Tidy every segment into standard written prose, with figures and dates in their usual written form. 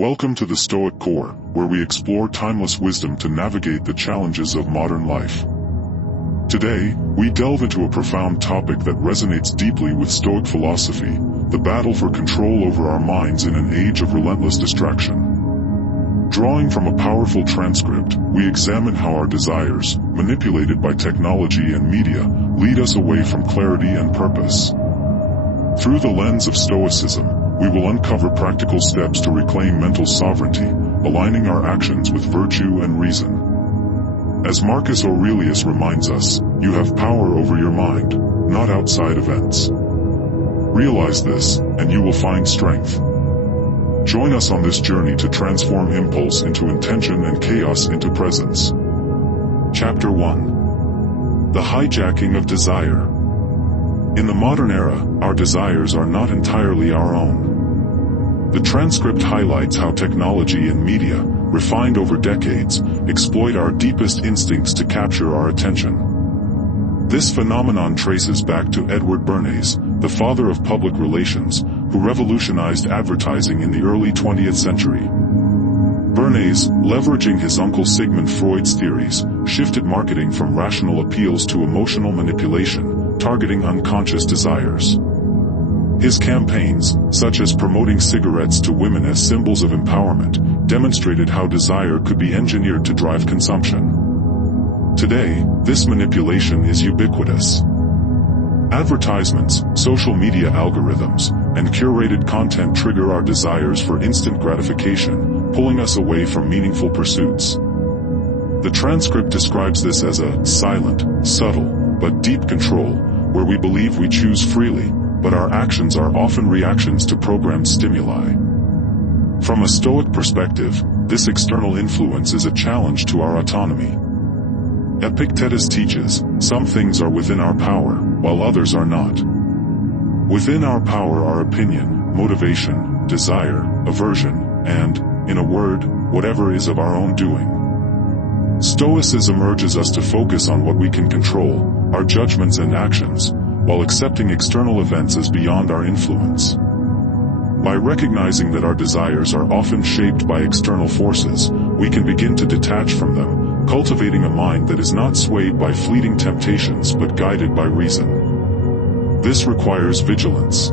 Welcome to the Stoic Core, where we explore timeless wisdom to navigate the challenges of modern life. Today, we delve into a profound topic that resonates deeply with Stoic philosophy, the battle for control over our minds in an age of relentless distraction. Drawing from a powerful transcript, we examine how our desires, manipulated by technology and media, lead us away from clarity and purpose. Through the lens of Stoicism, we will uncover practical steps to reclaim mental sovereignty, aligning our actions with virtue and reason. As Marcus Aurelius reminds us, you have power over your mind, not outside events. Realize this, and you will find strength. Join us on this journey to transform impulse into intention and chaos into presence. Chapter 1. The hijacking of desire. In the modern era, our desires are not entirely our own. The transcript highlights how technology and media, refined over decades, exploit our deepest instincts to capture our attention. This phenomenon traces back to Edward Bernays, the father of public relations, who revolutionized advertising in the early 20th century. Bernays, leveraging his uncle Sigmund Freud's theories, shifted marketing from rational appeals to emotional manipulation, targeting unconscious desires. His campaigns, such as promoting cigarettes to women as symbols of empowerment, demonstrated how desire could be engineered to drive consumption. Today, this manipulation is ubiquitous. Advertisements, social media algorithms, and curated content trigger our desires for instant gratification, pulling us away from meaningful pursuits. The transcript describes this as a silent, subtle, but deep control, where we believe we choose freely, but our actions are often reactions to programmed stimuli. From a Stoic perspective, this external influence is a challenge to our autonomy. Epictetus teaches, some things are within our power, while others are not. Within our power are opinion, motivation, desire, aversion, and, in a word, whatever is of our own doing. Stoicism urges us to focus on what we can control, our judgments and actions, while accepting external events as beyond our influence. By recognizing that our desires are often shaped by external forces, we can begin to detach from them, cultivating a mind that is not swayed by fleeting temptations but guided by reason. This requires vigilance.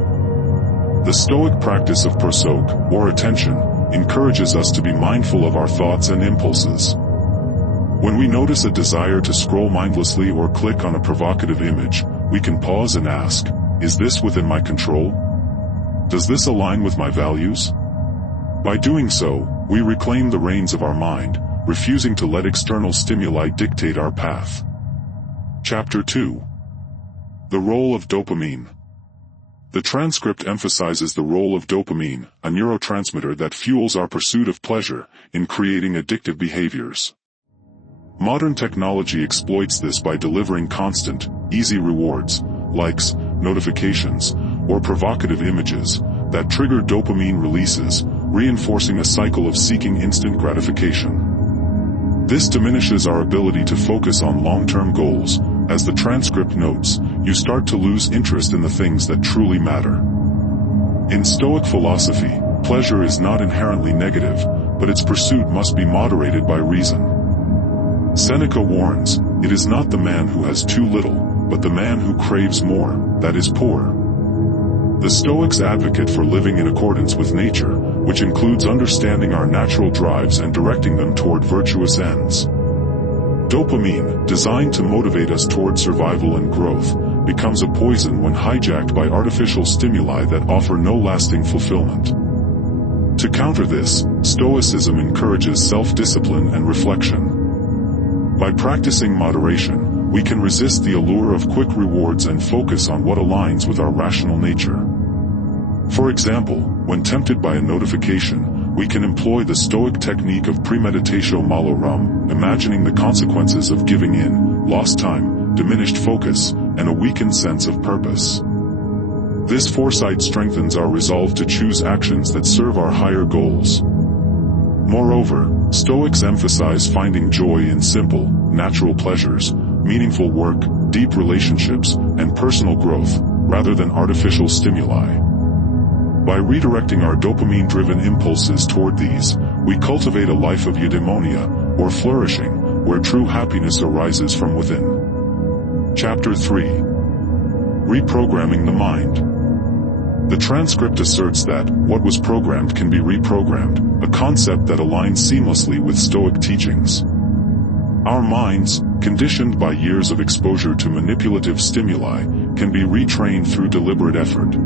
The Stoic practice of prosok, or attention, encourages us to be mindful of our thoughts and impulses. When we notice a desire to scroll mindlessly or click on a provocative image, we can pause and ask, is this within my control? Does this align with my values? By doing so, we reclaim the reins of our mind, refusing to let external stimuli dictate our path. Chapter 2. The role of dopamine. The transcript emphasizes the role of dopamine, a neurotransmitter that fuels our pursuit of pleasure, in creating addictive behaviors. Modern technology exploits this by delivering constant, easy rewards, likes, notifications, or provocative images, that trigger dopamine releases, reinforcing a cycle of seeking instant gratification. This diminishes our ability to focus on long-term goals. As the transcript notes, you start to lose interest in the things that truly matter. In Stoic philosophy, pleasure is not inherently negative, but its pursuit must be moderated by reason. Seneca warns, it is not the man who has too little, but the man who craves more, that is poor. The Stoics advocate for living in accordance with nature, which includes understanding our natural drives and directing them toward virtuous ends. Dopamine, designed to motivate us toward survival and growth, becomes a poison when hijacked by artificial stimuli that offer no lasting fulfillment. To counter this, Stoicism encourages self-discipline and reflection. By practicing moderation, we can resist the allure of quick rewards and focus on what aligns with our rational nature. For example, when tempted by a notification, we can employ the Stoic technique of premeditatio malorum, imagining the consequences of giving in, lost time, diminished focus, and a weakened sense of purpose. This foresight strengthens our resolve to choose actions that serve our higher goals. Moreover, Stoics emphasize finding joy in simple, natural pleasures, meaningful work, deep relationships, and personal growth, rather than artificial stimuli. By redirecting our dopamine-driven impulses toward these, we cultivate a life of eudaimonia, or flourishing, where true happiness arises from within. Chapter 3. Reprogramming the mind. The transcript asserts that what was programmed can be reprogrammed, a concept that aligns seamlessly with Stoic teachings. Our minds, conditioned by years of exposure to manipulative stimuli, can be retrained through deliberate effort.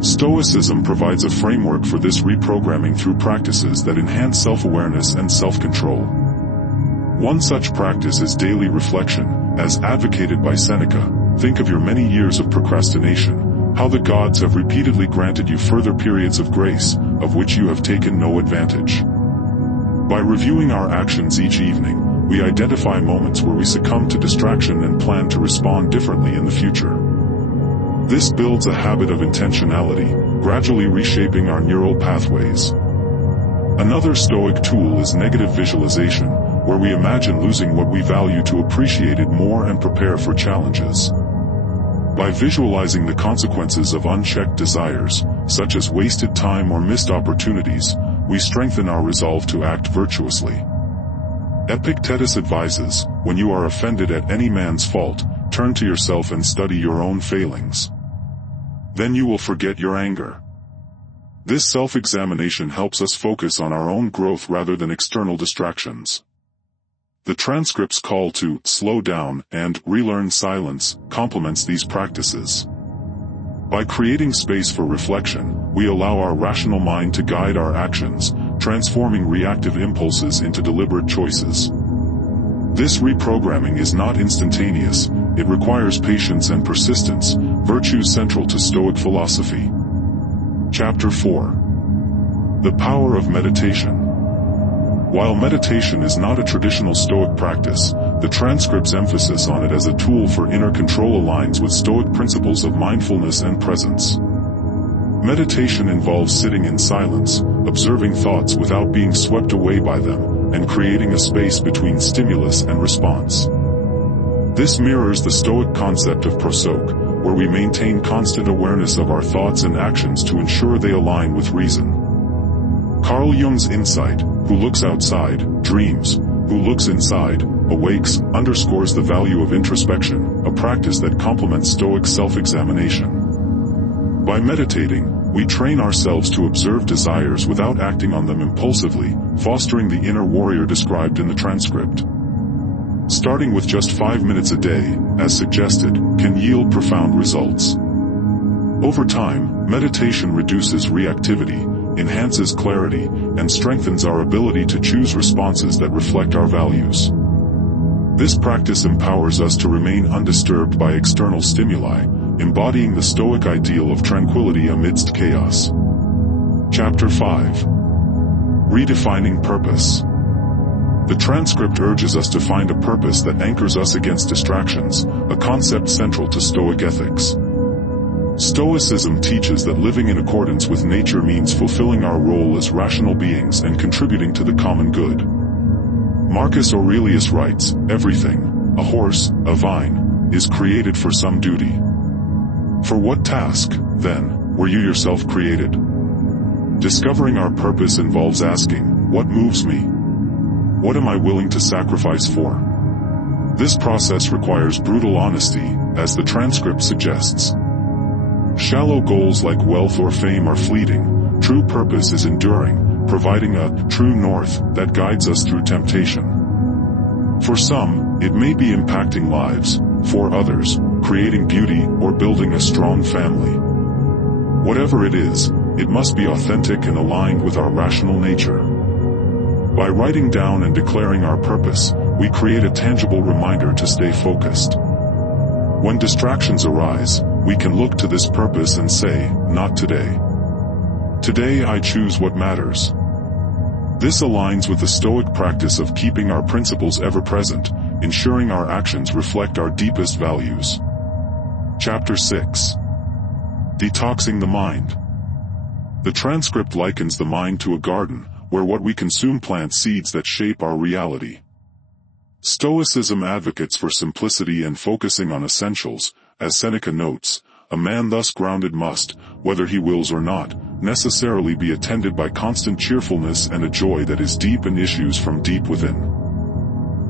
Stoicism provides a framework for this reprogramming through practices that enhance self-awareness and self-control. One such practice is daily reflection, as advocated by Seneca. Think of your many years of procrastination, how the gods have repeatedly granted you further periods of grace, of which you have taken no advantage. By reviewing our actions each evening, we identify moments where we succumb to distraction and plan to respond differently in the future. This builds a habit of intentionality, gradually reshaping our neural pathways. Another Stoic tool is negative visualization, where we imagine losing what we value to appreciate it more and prepare for challenges. By visualizing the consequences of unchecked desires, such as wasted time or missed opportunities, we strengthen our resolve to act virtuously. Epictetus advises, when you are offended at any man's fault, turn to yourself and study your own failings. Then you will forget your anger. This self-examination helps us focus on our own growth rather than external distractions. The transcript's call to slow down and relearn silence complements these practices. By creating space for reflection, we allow our rational mind to guide our actions, transforming reactive impulses into deliberate choices. This reprogramming is not instantaneous, it requires patience and persistence, virtues central to Stoic philosophy. Chapter 4. The power of meditation. While meditation is not a traditional Stoic practice, the transcript's emphasis on it as a tool for inner control aligns with Stoic principles of mindfulness and presence. Meditation involves sitting in silence, observing thoughts without being swept away by them, and creating a space between stimulus and response. This mirrors the Stoic concept of prosoche, where we maintain constant awareness of our thoughts and actions to ensure they align with reason. Carl Jung's insight, who looks outside, dreams, who looks inside, awakes, underscores the value of introspection, a practice that complements Stoic self-examination. By meditating, we train ourselves to observe desires without acting on them impulsively, fostering the inner warrior described in the transcript. Starting with just 5 minutes a day, as suggested, can yield profound results. Over time, meditation reduces reactivity, enhances clarity, and strengthens our ability to choose responses that reflect our values. This practice empowers us to remain undisturbed by external stimuli, embodying the Stoic ideal of tranquility amidst chaos. Chapter 5. Redefining purpose. The transcript urges us to find a purpose that anchors us against distractions, a concept central to Stoic ethics. Stoicism teaches that living in accordance with nature means fulfilling our role as rational beings and contributing to the common good. Marcus Aurelius writes, "Everything, a horse, a vine, is created for some duty." For what task, then, were you yourself created? Discovering our purpose involves asking, what moves me? What am I willing to sacrifice for? This process requires brutal honesty, as the transcript suggests. Shallow goals like wealth or fame are fleeting, true purpose is enduring, providing a true north that guides us through temptation. For some, it may be impacting lives, for others, creating beauty or building a strong family. Whatever it is, it must be authentic and aligned with our rational nature. By writing down and declaring our purpose, we create a tangible reminder to stay focused. When distractions arise, we can look to this purpose and say, not today. Today I choose what matters. This aligns with the Stoic practice of keeping our principles ever present, ensuring our actions reflect our deepest values. Chapter 6. Detoxing the mind. The transcript likens the mind to a garden, where what we consume plants seeds that shape our reality. Stoicism advocates for simplicity and focusing on essentials, as Seneca notes, a man thus grounded must, whether he wills or not, necessarily be attended by constant cheerfulness and a joy that is deep and issues from deep within.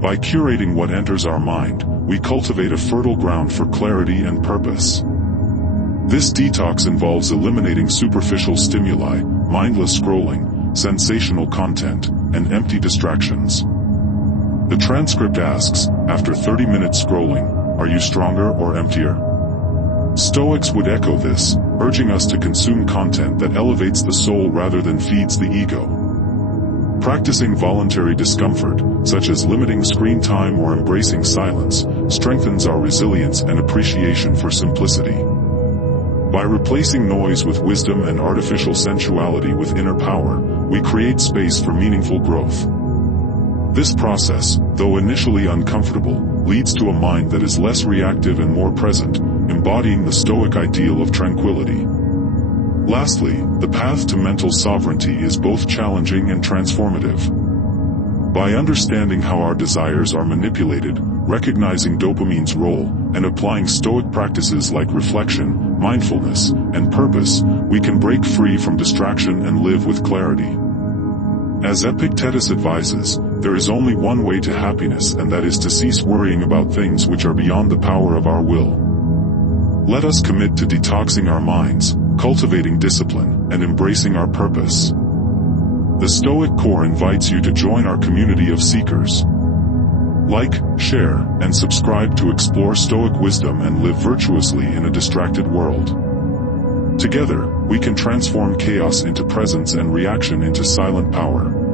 By curating what enters our mind, we cultivate a fertile ground for clarity and purpose. This detox involves eliminating superficial stimuli, mindless scrolling, sensational content, and empty distractions. The transcript asks, after 30 minutes scrolling, are you stronger or emptier? Stoics would echo this, urging us to consume content that elevates the soul rather than feeds the ego. Practicing voluntary discomfort, such as limiting screen time or embracing silence, strengthens our resilience and appreciation for simplicity. By replacing noise with wisdom and artificial sensuality with inner power, we create space for meaningful growth. This process, though initially uncomfortable, leads to a mind that is less reactive and more present, embodying the Stoic ideal of tranquility. Lastly, the path to mental sovereignty is both challenging and transformative. By understanding how our desires are manipulated, recognizing dopamine's role, and applying Stoic practices like reflection, mindfulness, and purpose, we can break free from distraction and live with clarity. As Epictetus advises, there is only one way to happiness, and that is to cease worrying about things which are beyond the power of our will. Let us commit to detoxing our minds, cultivating discipline, and embracing our purpose. The Stoic Core invites you to join our community of seekers. Like, share, and subscribe to explore Stoic wisdom and live virtuously in a distracted world. Together, we can transform chaos into presence and reaction into silent power.